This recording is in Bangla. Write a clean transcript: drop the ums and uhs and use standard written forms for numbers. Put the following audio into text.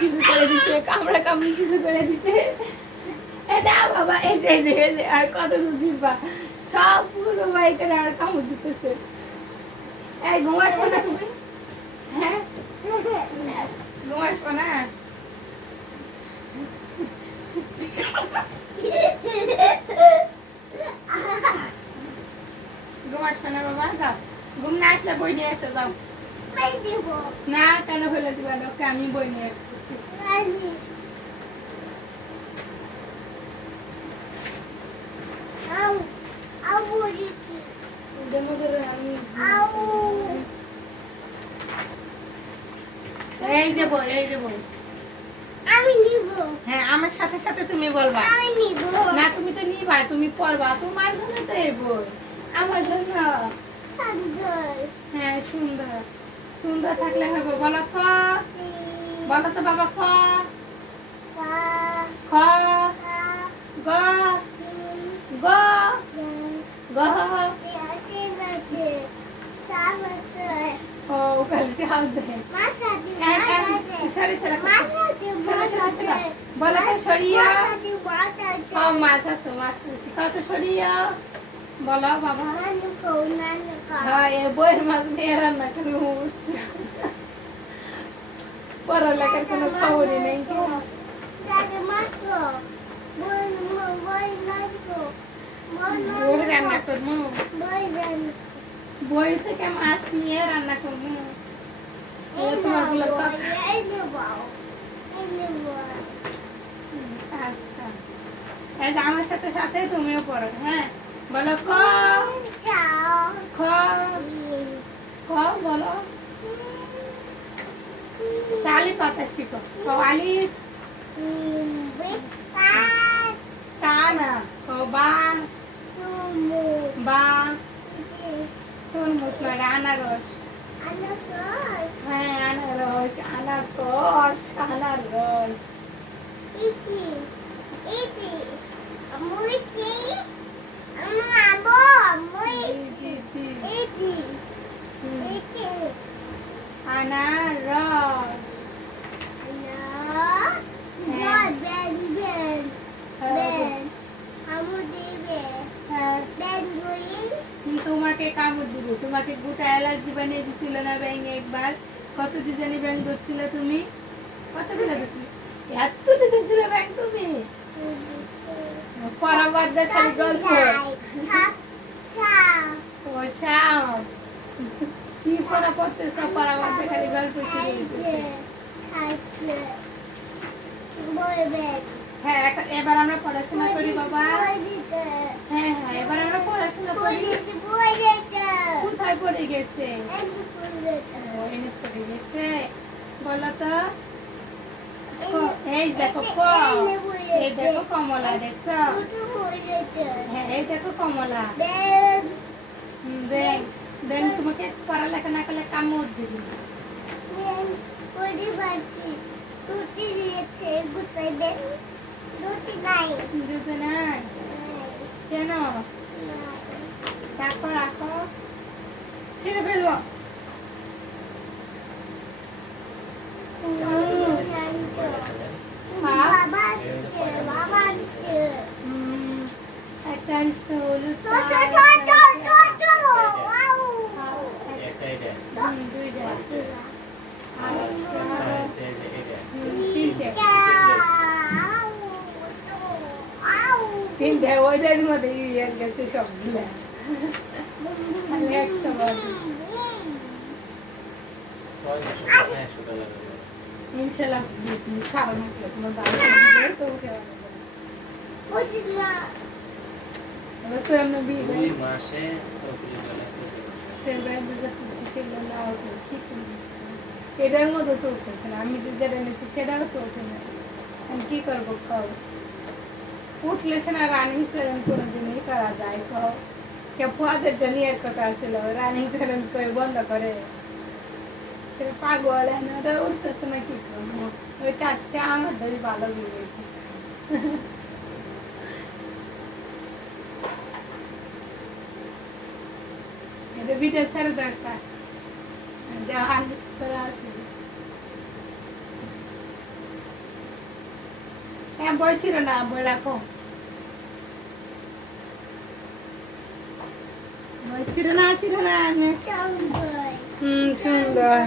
শুরু করে দিচ্ছে, কামড়া কামড়ি শুরু করে দিচ্ছে। এটা বাবা এই যে আর কত জিব্বা সব পুরো বাইকে আর কামড় দিতেছে। এই ঘুমাসবো না তুমি? হ্যাঁ ঘুমাসবো না? ঘুমাসবো না বাবা? যাও, ঘুম না আসলে বই নিয়ে এসো, যাও। না কেন ফেলে দিবা? লোককে আমি বই নিয়ে আসতেছি। এই যে বই, এই যে বই। আমি নিব। হ্যাঁ আমার সাথে সাথে তুমি বলবা। আমি নিব না তুমি তো নিবা, তুমি পড়বা, তোমার জন্য তো এই বই, আমার জন্য। হ্যাঁ সুন্দর, সুন্দর থাকলে হবে। বলো খ, বলো তো বাবা খ। খ গ গ গ ও খালি চাও দে। সরি সরি বলো তো সরিয়া। ও মাছ আছে, মাছ আছে, খাও তো সরিয়া। বলো বাবা। হ্যাঁ এ বইয়ের মাছ নিয়ে রান্না করে হচ্ছে, পড়ালেখার কোনো খবরই নেই। বই রান্না করবো, বই থেকে মাছ নিয়ে রান্না করবো। আচ্ছা এই যে আমার সাথে সাথে তুমিও পড়ো। হ্যাঁ বলো খ খ খ বলো। তালি পাতা শিখো। আলি তা না, বা বা তরমুজ নয়, আনারস। হ্যাঁ আনারস, আনারস, আনারস। জি জি জি আনারস। তোমাকে কামড় দিব, তোমাকে গোটা অ্যালার্জি বানিয়ে দিছিল না ব্যাঙে একবার? কত জানি ব্যাঙ ধরছিল তুমি? কত দিলে দিছিলে? এত দিছিল ব্যাঙ তুমি? পরাবার দে খালি গল্প। ও সাপ, কি পড়া পড়তেছ? পরাবার দে খালি গল্প শুরু হইতেছে। হ্যাঁ এবার আমরা পড়াশোনা করি বাবা। হ্যাঁ হ্যাঁ এবার আমরা পড়াশোনা করি। কোথায় পড়ে গেছে? এনে পড়ে গেছে। বলো তো। এই দেখো ক, এই দেখো কমলা, দেখছো? হ্যাঁ এই দেখো কমলা। ব্যাং, ব্যাং তোমাকে পড়ালেখা না করলে কামড় দিবি। দুটো নাই কেন? রাখো রাখো, ছেড়ে ফেলবো। একটা তিনটে ওইটার মধ্যে ইয়ে গেছে সবগুলো। একটা ইনশাল্লাহ খারাপ লাগলো তোমার বাড়ি তো উঠে তো এমনি বিয়ে মাসে এটার মধ্যে তো উঠতেছে না, আমি যেটা নিচ্ছি সেটারও তো উঠে না। আমি কি করবো খাও? উঠলে সে না রানিং চ্যালেঞ্জ কোনোদিনই করা যায়। খাও কে ফুয়াদেরটা নিয়ে কথা ছিল, রানিং চ্যালেঞ্জ করে বন্ধ করে সেটা পাগল। ওটা উঠতেছে না, কি করবো? ওই কাছে আমার ধরে ভালো বিয়ে। এটা ভিডিও ছেড়ে দরকার দেওয়া আছে। হ্যাঁ বই ছিল না, বই রাখো। বই ছিল না, ছিল না। সুন্দর সুন্দর।